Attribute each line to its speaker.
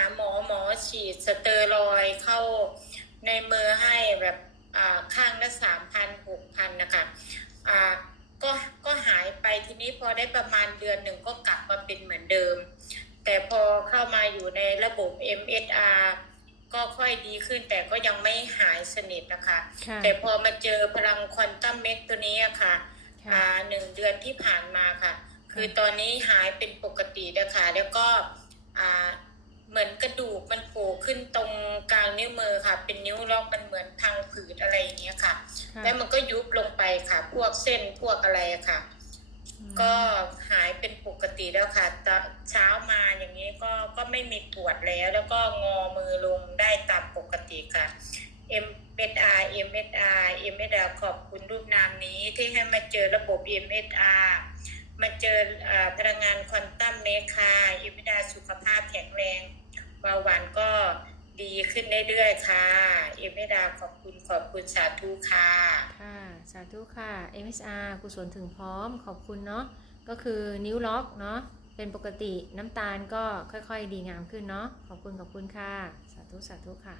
Speaker 1: าหมอหมอฉีดสเตอรอยด์เข้าในมือให้แบบอ่าข้างละสามพันหกพันนะคะอ่าก็ก็หายไปทีนี้พอได้ประมาณเดือนหนึ่งก็กลับมาเป็นเหมือนเดิม แต่พอเข้ามาอยู่ในระบบ MSR ก็ค่อยดีขึ้นแต่ก็ยังไม่หายสนิทนะคะ
Speaker 2: ค่ะ
Speaker 1: แต่พอมาเจอพลังควอนตัมเม็กตัวนี้อะค่ะ
Speaker 2: ค่ะ
Speaker 1: อ่าหนึ่งเดือนที่ผ่านมาค่ะ คือตอนนี้หายเป็นปกตินะคะแล้วก็อ่าเหมือนกระดูกมันโผล่ ขึ้นตรงกลางนิ้วมือค่ะ เป็นนิ้วล็อกมันเหมือนพังผืดอะไรอย่างเงี้ยค่ะ
Speaker 2: ค่ะ
Speaker 1: แล้วมันก็ยุบลงไปค่ะ พวกเส้นพวกอะไรอะค่ะ
Speaker 2: อืม
Speaker 1: ก็หายเป็นปกติแล้วค่ะตอนเช้ามาอย่างนี้ก็ก็ไม่มีปวดแล้ว แล้วก็งอมือลงได้ตามปกติค่ะ M S R M S R M S R ขอบคุณรูปนามนี้ที่ให้มาเจอระบบ M S R มาเจอเอ่อพลังงานควอนตัมเมคา M S R สุขภาพแข็งแรงเบาหวานก็ ดีขึ้นเรื่อยๆค่ะ เอมิดาขอบคุณขอบคุณสาธุค่ะ
Speaker 2: ค่ะ สาธุค่ะ MSR กุศลถึงพร้อมขอบคุณเนาะ ก็คือนิ้วล็อกเนาะ เป็นปกติน้ำตาลก็ค่อยๆดีงามขึ้นเนาะ ขอบคุณขอบคุณค่ะ สาธุสาธุค่ะ